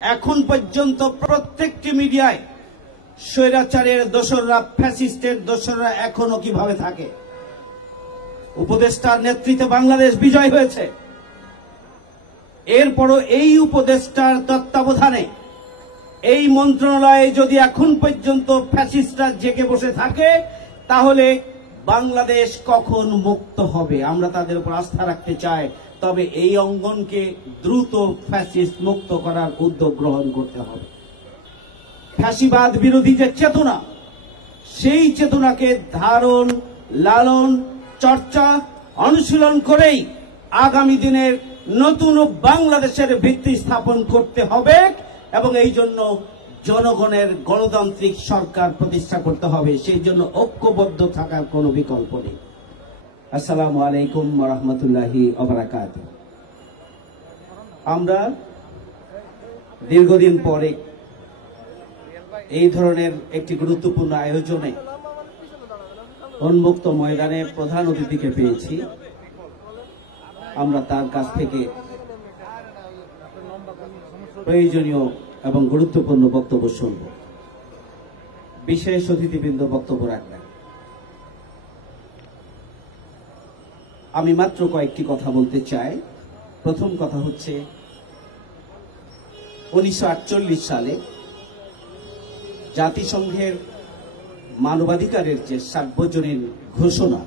এখন পর্যন্ত প্রত্যেকটি মিডিয়ায় স্বৈরাচারের দোসররা, ফ্যাসিস্টের দোসররা এখনো কিভাবে থাকে। উপদেষ্টার নেতৃত্বে বাংলাদেশ বিজয় হয়েছে, এরপরও এই উপদেষ্টার তত্ত্বাবধানে এই মন্ত্রণালয়ে যদি এখন পর্যন্ত ফ্যাসিস্টরা জেগে বসে থাকে, তাহলে বাংলাদেশ কখন মুক্ত হবে? আমরা তাদের উপর আস্থা রাখতে চাই, তবে এই অঙ্গনকে দ্রুত ফ্যাসিস্ট মুক্ত করার উদ্যোগ গ্রহণ করতে হবে। ফ্যাসিবাদ বিরোধী যে চেতনা, সেই চেতনাকে ধারণ, লালন, চর্চা, অনুশীলন করেই আগামী দিনের নতুন বাংলাদেশের ভিত্তি স্থাপন করতে হবে এবং এই জন্য জনগণের গণতান্ত্রিক সরকার প্রতিষ্ঠা করতে হবে। সেই জন্য ঐক্যবদ্ধ থাকার কোনো বিকল্প নেই। আসসালামু আলাইকুম ওয়া রাহমাতুল্লাহি ওয়া বারাকাতুহু। আমরা দীর্ঘদিন পরে এই ধরনের একটি গুরুত্বপূর্ণ আয়োজনে উন্মুক্ত ময়দানে প্রধান অতিথিকে পেয়েছি। আমরা তার কাছ থেকে প্রয়োজনীয় এবং গুরুত্বপূর্ণ বক্তব্য শুনব। বিশেষ অতিথিবৃন্দ বক্তব্য রাখবেন। আমি মাত্র কয়েকটি কথা বলতে চাই। প্রথম কথা হচ্ছে 1948 সালে জাতিসংঘের মানবাধিকারের যে সার্বজনীন ঘোষণা,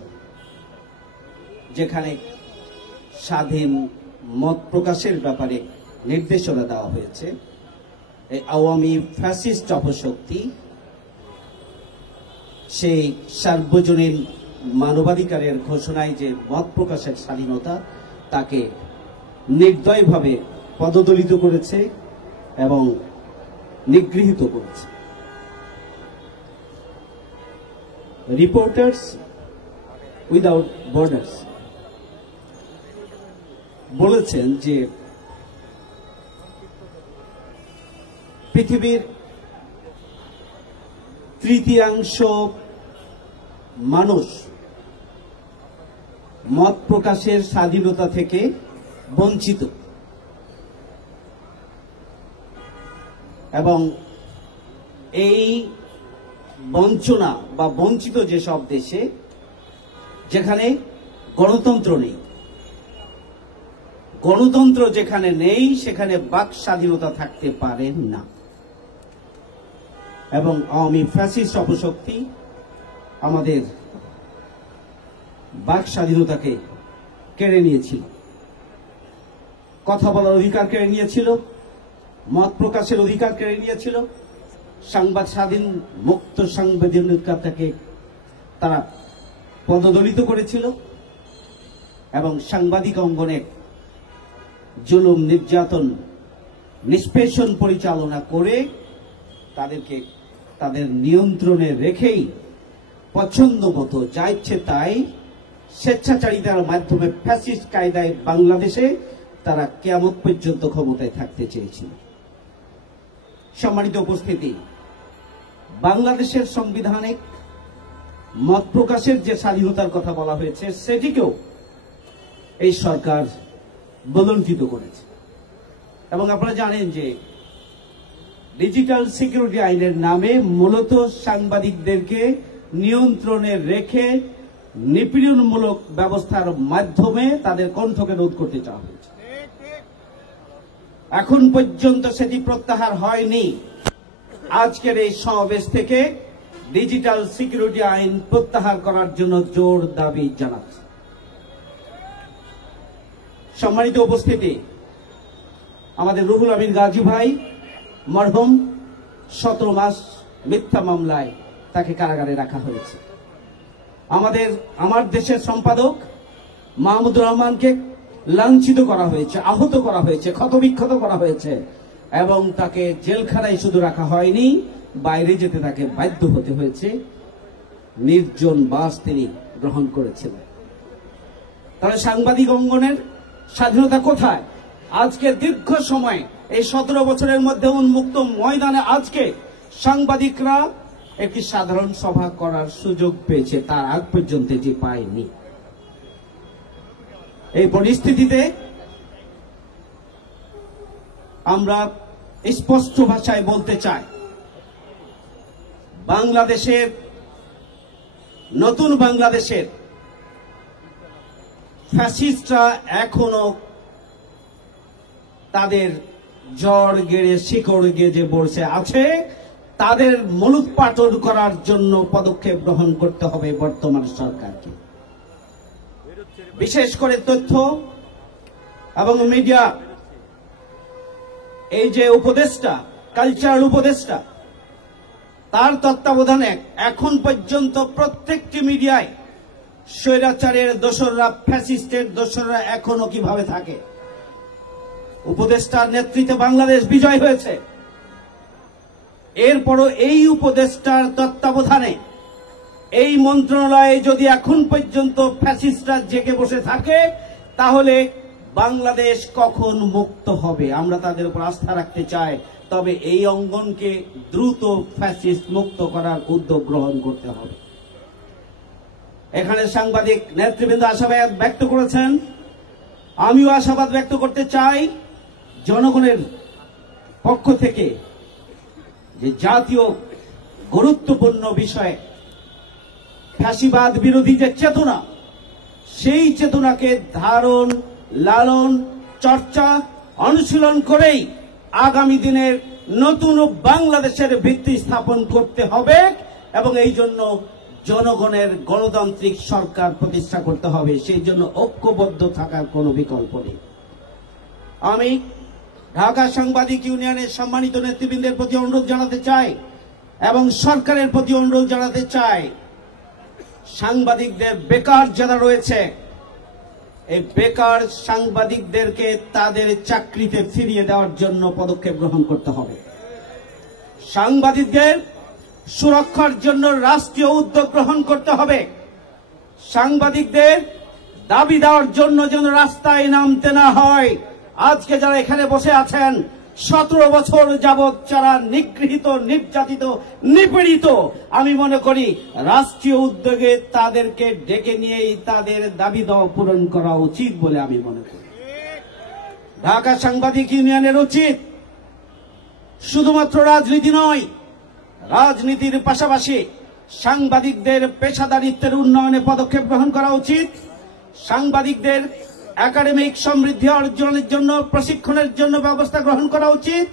যেখানে স্বাধীন মত প্রকাশের ব্যাপারে নির্দেশনা দেওয়া হয়েছে, এই আওয়ামী ফ্যাসিস্ট অপশক্তি সেই সার্বজনীন মানবাধিকারের ঘোষণায় যে মত প্রকাশের স্বাধীনতা, তাকে নির্দয়ভাবে পদদলিত করেছে এবং নিগৃহীত করেছে। রিপোর্টার্স উইদাউট বর্ডার্স বলেছেন যে পৃথিবীর তৃতীয়াংশ মানুষ মত প্রকাশের স্বাধীনতা থেকে বঞ্চিত এবং এই বঞ্চনা বা বঞ্চিত যেসব দেশে যেখানে গণতন্ত্র নেই, গণতন্ত্র যেখানে নেই, সেখানে বাক স্বাধীনতা থাকতে পারে না এবং আওয়ামী ফ্যাসিস্ট অপশক্তি আমাদের বাক স্বাধীনতাকে কেড়ে নিয়েছিল, কথা বলার অধিকার কেড়ে নিয়েছিল, মত প্রকাশের অধিকার কেড়ে নিয়েছিল, সংবাদ স্বাধীন মুক্ত সাংবাদিকতাকে তারা পদদলিত করেছিল এবং সাংবাদিক অঙ্গনে জুলুম, নির্যাতন, নিষ্পেষণ পরিচালনা করে তাদেরকে তাদের নিয়ন্ত্রণে রেখেই পছন্দ মতো যা ইচ্ছে তাই স্বেচ্ছাচারিতার মাধ্যমে ফ্যাসিস্ট কায়দায় বাংলাদেশে তারা কিয়ামত পর্যন্ত ক্ষমতায় থাকতে চেয়েছিল। সম্মানিত উপস্থিতি, বাংলাদেশের সংবিধানে মত প্রকাশের যে স্বাধীনতার কথা বলা হয়েছে, সেটিকেও এই সরকার বলণ্ঠিত করেছে এবং আপনারা জানেন যে ডিজিটাল সিকিউরিটি আইনের নামে মূলত সাংবাদিকদেরকে নিয়ন্ত্রণে রেখে নিপীড়নমূলক ব্যবস্থার মাধ্যমে তাদের কণ্ঠকে রোধ করতে চাওয়া হয়েছে। এখন পর্যন্ত সেটি প্রত্যাহার হয়নি। আজকের এই সমাবেশ থেকে ডিজিটাল সিকিউরিটি আইন প্রত্যাহার করার জন্য জোর দাবি জানাচ্ছে। সম্মানিত উপস্থিতি, আমাদের রুহুল আমিন গাজী ভাই মরহুম 17 মাস মিথ্যা মামলায় তাকে কারাগারে রাখা হয়েছে। আমার দেশের সম্পাদক মাহমুদুর রহমানকে লাঞ্ছিত করা হয়েছে, আহত করা হয়েছে, ক্ষতবিক্ষত করা হয়েছে এবং তাকে জেলখানায় শুধু রাখা হয়নি, বাইরে যেতে তাকে বাধ্য হতে হয়েছে। নির্জন বাস তিনি গ্রহণ করেছিলেন। তাহলে সাংবাদিক অঙ্গনের স্বাধীনতা কোথায়? আজকে দীর্ঘ সময় এই 17 বছরের মধ্যে উন্মুক্ত ময়দানে আজকে সাংবাদিকরা একটি সাধারণ সভা করার সুযোগ পেয়েছে, তার আগ পর্যন্ত এটি পায়নি। এই পরিস্থিতিতে আমরা স্পষ্ট ভাষায় বলতে চাই, বাংলাদেশের নতুন বাংলাদেশের ফ্যাসিস্টরা এখনো তাদের জ্বর গেড়ে শিকড় গেজে বসে আছে। তাদের মূলোৎপাটন করার জন্য পদক্ষেপ গ্রহণ করতে হবে বর্তমান সরকারকে। বিশেষ করে তথ্য এবং মিডিয়া, এই যে উপদেষ্টা, কালচারাল উপদেষ্টা, তার তত্ত্বাবধানে এখন পর্যন্ত প্রত্যেকটি মিডিয়ায় স্বৈরাচারের দোসররা, ফ্যাসিস্টের দোসররা এখনো কিভাবে থাকে। উপদেষ্টার নেতৃত্বে বাংলাদেশ বিজয় হয়েছে, এরপরও এই উপদেষ্টার তত্ত্বাবধানে এই মন্ত্রণালয়ে যদি এখন পর্যন্ত ফ্যাসিস্টরা জেগে বসে থাকে, তাহলে বাংলাদেশ কখন মুক্ত হবে? আমরা তাদের উপর আস্থা রাখতে চাই, তবে এই অঙ্গনকে দ্রুত ফ্যাসিস্ট মুক্ত করার উদ্যোগ গ্রহণ করতে হবে। এখানে সাংবাদিক নেতৃবৃন্দ আশাবাদ ব্যক্ত করেছেন, আমিও আশাবাদ ব্যক্ত করতে চাই জনগণের পক্ষ থেকে যে জাতীয় গুরুত্বপূর্ণ বিষয়ে ফ্যাসিবাদ বিরোধী যে চেতনা, সেই চেতনাকে ধারণ, লালন, চর্চা, অনুশীলন করেই আগামী দিনের নতুন বাংলাদেশের ভিত্তি স্থাপন করতে হবে এবং এই জন্য জনগণের গণতান্ত্রিক সরকার প্রতিষ্ঠা করতে হবে। সেই জন্য ঐক্যবদ্ধ থাকার কোনো বিকল্প নেই। আমি ঢাকা সাংবাদিক ইউনিয়নের সম্মানিত নেতৃবৃন্দের প্রতি অনুরোধ জানাতে চাই এবং সরকারের প্রতি অনুরোধ জানাতে চাই, সাংবাদিকদের বেকার যারা রয়েছে, এই বেকার সাংবাদিকদেরকে তাদের চাকরিতে ফিরিয়ে দেওয়ার জন্য পদক্ষেপ গ্রহণ করতে হবে। সাংবাদিকদের সুরক্ষার জন্য রাষ্ট্রীয় উদ্যোগ গ্রহণ করতে হবে। সাংবাদিকদের দাবি দেওয়ার জন্য যেন রাস্তায় নামতে না হয়। আজকে যারা এখানে বসে আছেন, 17 বছর যাবৎ যারা নিগৃহীত, নির্যাতিত, নিপীড়িত, আমি মনে করি রাষ্ট্রীয় উদ্যোগে তাদেরকে ডেকে নিয়েই তাদের দাবি দেওয়া পূরণ করা উচিত বলে আমি মনে করি। ঢাকা সাংবাদিক ইউনিয়নের উচিত শুধুমাত্র রাজনীতি নয়, রাজনীতির পাশাপাশি সাংবাদিকদের পেশাদারিত্বের উন্নয়নে পদক্ষেপ গ্রহণ করা উচিত। সাংবাদিকদের একাডেমিক সমৃদ্ধি অর্জনের জন্য প্রশিক্ষণের জন্য ব্যবস্থা গ্রহণ করা উচিত।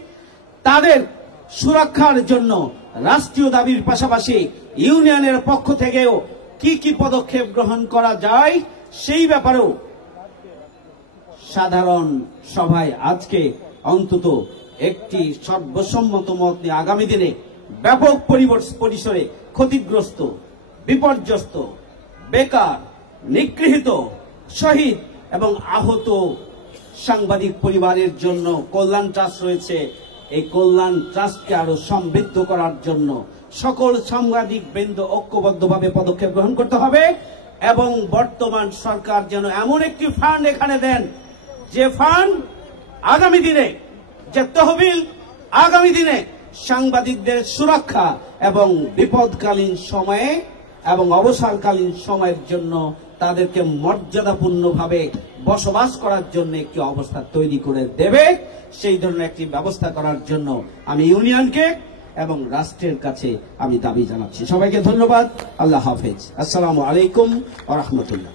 তাদের সুরক্ষার জন্য রাষ্ট্রীয় দাবির পাশাপাশি ইউনিয়নের পক্ষ থেকেও কি কি পদক্ষেপ গ্রহণ করা যায় সেই ব্যাপারেও সাধারণ সভায় আজকে অন্তত একটি সর্বসম্মত মত নিয়ে আগামী দিনে ব্যাপক পরিসরে ক্ষতিগ্রস্ত, বিপর্যস্ত, বেকার, নিগৃহীত, শহীদ এবং আহত সাংবাদিক পরিবারের জন্য কল্যাণ ট্রাস্ট রয়েছে। এই কল্যাণ ট্রাস্টকে আরো সমৃদ্ধ করার জন্য সকল সাংবাদিক বৃন্দ ঐক্যবদ্ধভাবে পদক্ষেপ গ্রহণ করতে হবে এবং বর্তমান সরকার যেন এমন একটি ফান্ড এখানে দেন, যে ফান্ড আগামী দিনে, যে তহবিল আগামী দিনে সাংবাদিকদের সুরক্ষা এবং বিপদকালীন সময়ে এবং অবসরকালীন সময়ের জন্য তাদেরকে মর্যাদাপূর্ণভাবে বসবাস করার জন্য একটি অবস্থা তৈরি করে দেবে। সেই ধরনের একটি ব্যবস্থা করার জন্য আমি ইউনিয়নকে এবং রাষ্ট্রের কাছে আমি দাবি জানাচ্ছি। সবাইকে ধন্যবাদ। আল্লাহ হাফেজ। আসসালামু আলাইকুম ওয়া রাহমাতুল্লাহ।